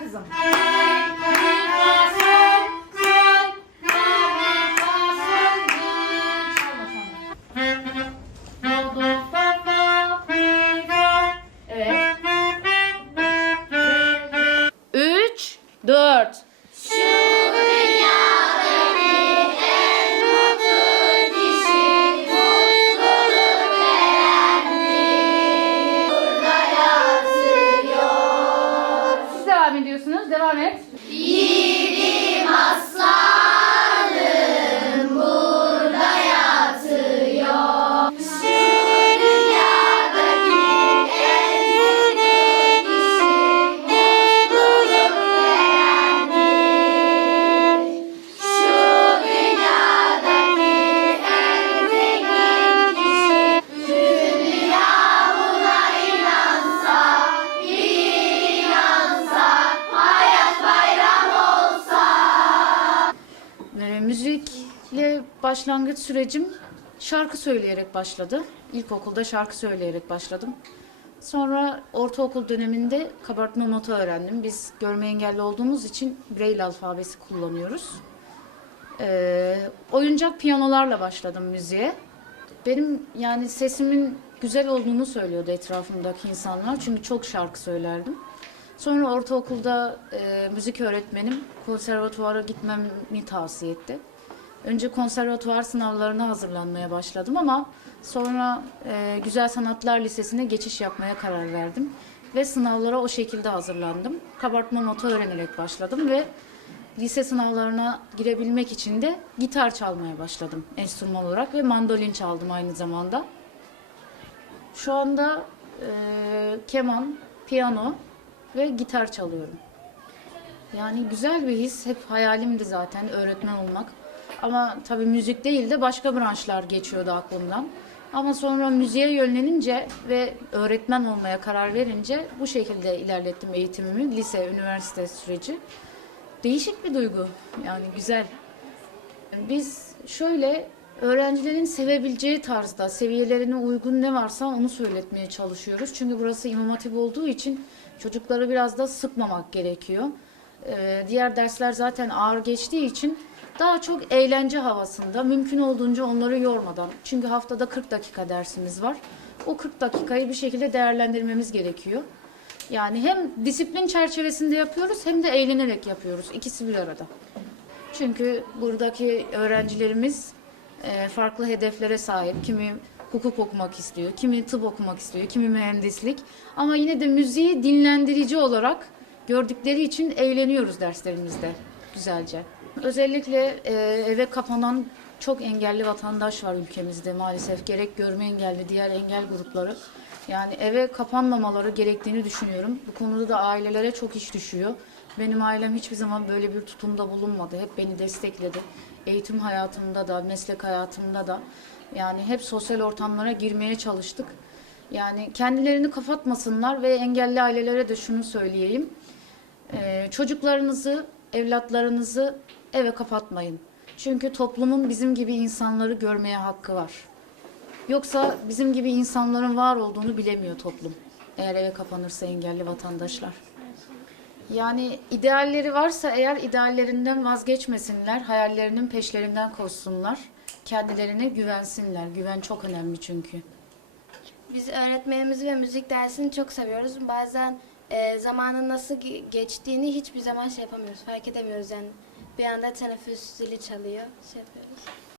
kızım. 来呗。Müzikle başlangıç sürecim şarkı söyleyerek başladı. İlkokulda şarkı söyleyerek başladım. Sonra ortaokul döneminde kabartma nota öğrendim. Biz görme engelli olduğumuz için Braille alfabesi kullanıyoruz. Ee, oyuncak piyanolarla başladım müziğe. Benim yani sesimin güzel olduğunu söylüyordu etrafımdaki insanlar. Çünkü çok şarkı söylerdim. Sonra ortaokulda e, müzik öğretmenim konservatuvara gitmemi tavsiye etti. Önce konservatuvar sınavlarına hazırlanmaya başladım ama sonra e, Güzel Sanatlar Lisesi'ne geçiş yapmaya karar verdim. Ve sınavlara o şekilde hazırlandım. Kabartma nota öğrenerek başladım ve lise sınavlarına girebilmek için de gitar çalmaya başladım enstrüman olarak ve mandolin çaldım aynı zamanda. Şu anda e, keman, piyano ve gitar çalıyorum. Yani güzel bir his. Hep hayalimdi zaten öğretmen olmak. Ama tabii müzik değil de başka branşlar geçiyordu aklımdan. Ama sonra müziğe yönlenince ve öğretmen olmaya karar verince bu şekilde ilerlettim eğitimimi. Lise, üniversite süreci. Değişik bir duygu. Yani güzel. Biz şöyle öğrencilerin sevebileceği tarzda, seviyelerine uygun ne varsa onu söyletmeye çalışıyoruz. Çünkü burası İmam Hatip olduğu için çocukları biraz da sıkmamak gerekiyor. Ee, diğer dersler zaten ağır geçtiği için daha çok eğlence havasında, mümkün olduğunca onları yormadan. Çünkü haftada 40 dakika dersimiz var. O 40 dakikayı bir şekilde değerlendirmemiz gerekiyor. Yani hem disiplin çerçevesinde yapıyoruz hem de eğlenerek yapıyoruz. İkisi bir arada. Çünkü buradaki öğrencilerimiz e, farklı hedeflere sahip. Kimi hukuk okumak istiyor, kimi tıp okumak istiyor, kimi mühendislik. Ama yine de müziği dinlendirici olarak gördükleri için eğleniyoruz derslerimizde güzelce. Özellikle e, eve kapanan çok engelli vatandaş var ülkemizde maalesef. Gerek görme engelli, diğer engel grupları. Yani eve kapanmamaları gerektiğini düşünüyorum. Bu konuda da ailelere çok iş düşüyor. Benim ailem hiçbir zaman böyle bir tutumda bulunmadı. Hep beni destekledi. Eğitim hayatımda da, meslek hayatımda da. Yani hep sosyal ortamlara girmeye çalıştık. Yani kendilerini kapatmasınlar ve engelli ailelere de şunu söyleyeyim. Ee, çocuklarınızı, evlatlarınızı eve kapatmayın. Çünkü toplumun bizim gibi insanları görmeye hakkı var. Yoksa bizim gibi insanların var olduğunu bilemiyor toplum. Eğer eve kapanırsa engelli vatandaşlar. Yani idealleri varsa eğer ideallerinden vazgeçmesinler, hayallerinin peşlerinden koşsunlar. Kendilerine güvensinler. Güven çok önemli çünkü. Biz öğretmenimizi ve müzik dersini çok seviyoruz. Bazen e, zamanın nasıl ge- geçtiğini hiçbir zaman şey yapamıyoruz, fark edemiyoruz yani. Bir anda teneffüs zili çalıyor, şey yapıyoruz.